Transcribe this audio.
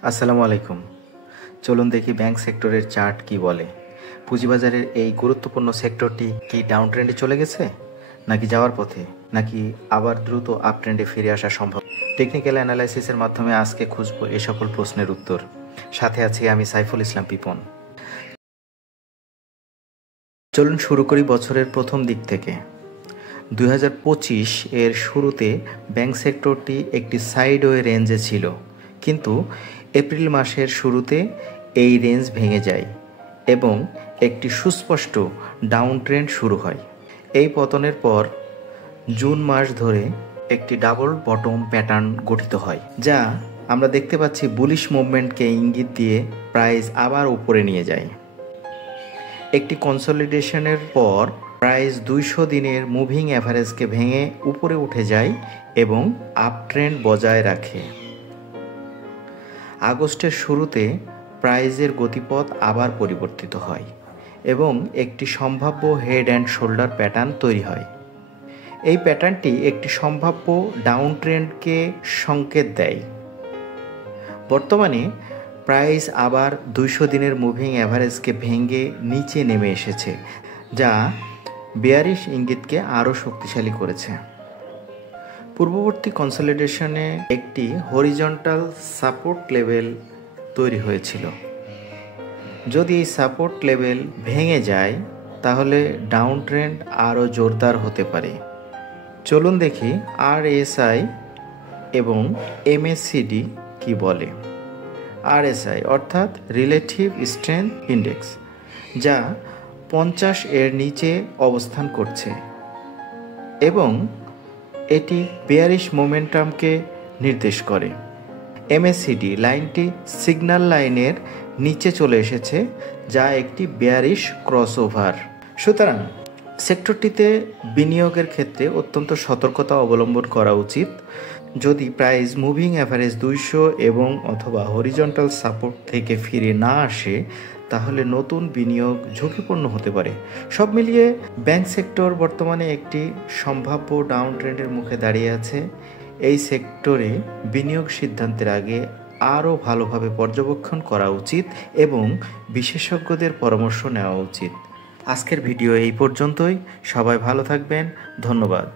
আসসালামু আলাইকুম। চলুন দেখি ব্যাংক সেক্টরের চার্ট কি বলে। পুঁজিবাজারের এই গুরুত্বপূর্ণ সেক্টরটি কি ডাউন ট্রেন্ডে চলে গেছে, নাকি যাওয়ার পথে, নাকি আবার দ্রুত আপ ট্রেন্ডে ফিরে আসা সম্ভব? টেকনিক্যাল অ্যানালাইসিসের মাধ্যমে আজকে খুঁজব এ সকল প্রশ্নের উত্তর। সাথে আছি আমি সাইফুল ইসলাম পিপন। চলুন শুরু করি বছরের প্রথম দিক থেকে। 2025 এর শুরুতে ব্যাংক সেক্টরটি একটি সাইডওয়ে রেঞ্জে ছিল, কিন্তু এপ্রিল মাসের শুরুতে এই রেঞ্জ ভেঙে যায় এবং একটি সুস্পষ্ট ডাউন ট্রেন্ড শুরু হয়। এই পতনের পর জুন মাস ধরে একটি ডাবল বটম প্যাটার্ন গঠিত হয়, যা আমরা দেখতে পাচ্ছি বুলিশ মুভমেন্টকে ইঙ্গিত দিয়ে প্রাইস আবার উপরে নিয়ে যায়। একটি কনসলিডেশনের পর প্রাইস 200 দিনের মুভিং অ্যাভারেজকে ভেঙে উপরে উঠে যায় এবং আপ ট্রেন্ড বজায় রাখে। আগস্টের শুরুতে প্রাইজের গতিপথ আবার পরিবর্তিত হয় এবং একটি সম্ভাব্য হেড অ্যান্ড শোল্ডার প্যাটার্ন তৈরি হয়। এই প্যাটার্নটি একটি সম্ভাব্য ডাউন ট্রেন্ডকে সংকেত দেয়। বর্তমানে প্রাইস আবার 200 দিনের মুভিং অ্যাভারেজকে ভেঙে নিচে নেমে এসেছে, যা বেয়ারিশ ইঙ্গিতকে আরও শক্তিশালী করেছে। পূর্ববর্তী কনসলিডেশনে একটি হরিজন্টাল সাপোর্ট লেভেল তৈরি হয়েছিল। যদি এই সাপোর্ট লেভেল ভেঙে যায় তাহলে ডাউন ট্রেন্ড আরও জোরদার হতে পারে। চলুন দেখি RSI এবং MACD কি বলে। RSI অর্থাৎ রিলেটিভ স্ট্রেংথ ইন্ডেক্স, যা 50 এর নিচে অবস্থান করছে এবং এটি বেয়ারিশ মোমেন্টামকে নির্দেশ করে। MACD লাইনটি সিগন্যাল লাইনের নিচে চলে এসেছে, যা একটি বেয়ারিশ ক্রসওভার। সুতরাং সেক্টরটিতে বিনিয়োগের ক্ষেত্রে অত্যন্ত সতর্কতা অবলম্বন করা উচিত। যদি প্রাইস মুভিং অ্যাভারেজ 200 এবং অথবা হরিজন্টাল সাপোর্ট থেকে ফিরে না আসে তাহলে নতুন বিনিয়োগ ঝুঁকিপূর্ণ হতে পারে। সব মিলিয়ে ব্যাংক সেক্টর বর্তমানে একটি সম্ভাব্য ডাউন ট্রেন্ডের মুখে দাঁড়িয়ে আছে। এই সেক্টরে বিনিয়োগ সিদ্ধান্তের আগে আরও ভালোভাবে পর্যবেক্ষণ করা উচিত এবং বিশেষজ্ঞদের পরামর্শ নেওয়া উচিত। আজকের ভিডিও এই পর্যন্তই। সবাই ভালো থাকবেন। ধন্যবাদ।